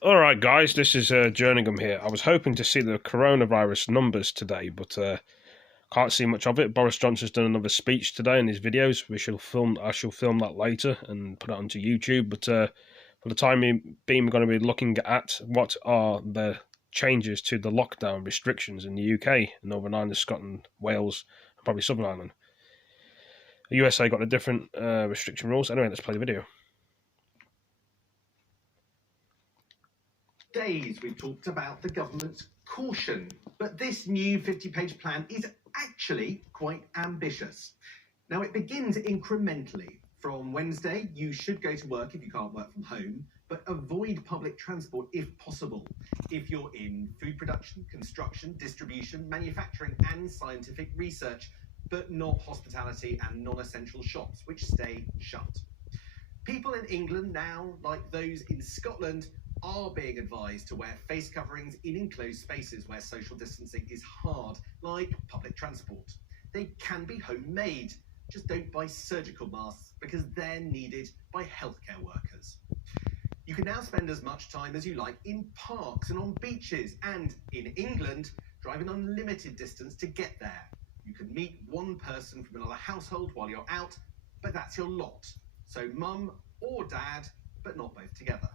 Alright guys, this is Jerningham here. I was hoping to see the coronavirus numbers today, but can't see much of it. Boris Johnson's done another speech today in his videos. I shall film that later and put it onto YouTube, but for the time being, we're going to be looking at what are the changes to the lockdown restrictions in the UK, Northern Ireland, Scotland, Wales, and probably Southern Ireland. The USA got a different restriction rules. Anyway, let's play the video. Days we've talked about the government's caution, but this new 50-page plan is actually quite ambitious. Now, it begins incrementally. From Wednesday, you should go to work if you can't work from home, but avoid public transport if possible. If you're in food production, construction, distribution, manufacturing and scientific research, but not hospitality and non-essential shops, which stay shut. People in England now, like those in Scotland, are being advised to wear face coverings in enclosed spaces where social distancing is hard, like public transport. They can be homemade, just don't buy surgical masks because they're needed by healthcare workers. You can now spend as much time as you like in parks and on beaches, and in England, drive an unlimited distance to get there. You can meet one person from another household while you're out, but that's your lot. So mum or dad, but not both together.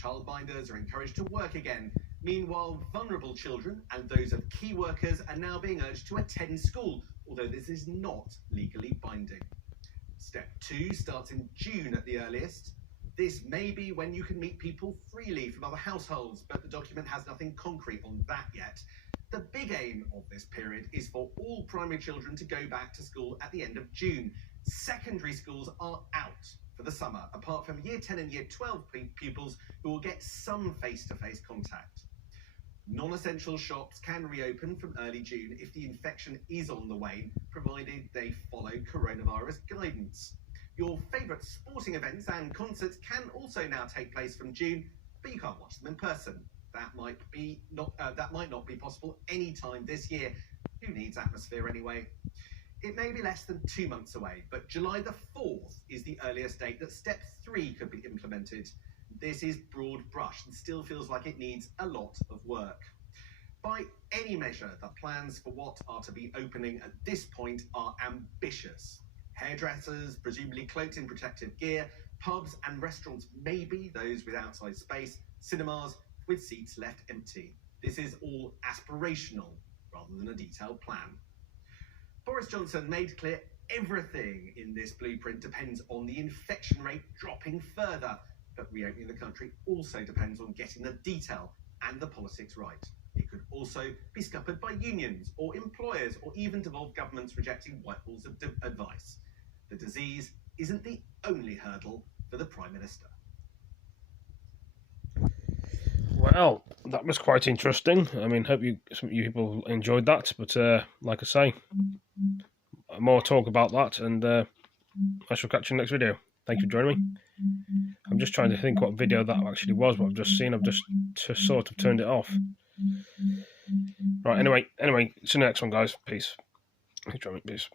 Childminders are encouraged to work again. Meanwhile, vulnerable children and those of key workers are now being urged to attend school, although this is not legally binding. Step 2 starts in June at the earliest. This may be when you can meet people freely from other households, but the document has nothing concrete on that yet. The big aim of this period is for all primary children to go back to school at the end of June. Secondary schools are out for the summer, apart from Year 10 and Year 12 pupils who will get some face-to-face contact. Non-essential shops can reopen from early June if the infection is on the wane, provided they follow coronavirus guidance. Your favourite sporting events and concerts can also now take place from June, but you can't watch them in person. That might not be possible any time this year. Who needs atmosphere anyway? It may be less than 2 months away, but July the 4th is the earliest date that Step 3 could be implemented. This is broad brush and still feels like it needs a lot of work. By any measure, the plans for what are to be opening at this point are ambitious. Hairdressers, presumably cloaked in protective gear, pubs and restaurants, maybe those with outside space, cinemas with seats left empty. This is all aspirational rather than a detailed plan. Boris Johnson made clear everything in this blueprint depends on the infection rate dropping further, but reopening the country also depends on getting the detail and the politics right. It could also be scuppered by unions or employers, or even devolve governments rejecting Whitehall's advice. The disease isn't the only hurdle for the Prime Minister. Well, that was quite interesting. I mean, hope some of you people enjoyed that. But like I say, more talk about that, and I shall catch you in the next video. Thank you for joining me. I'm just trying to think what video that actually was. What I've just seen, I've just sort of turned it off. Right. Anyway, see you in the next one, guys. Peace. Thank you for joining me. Peace.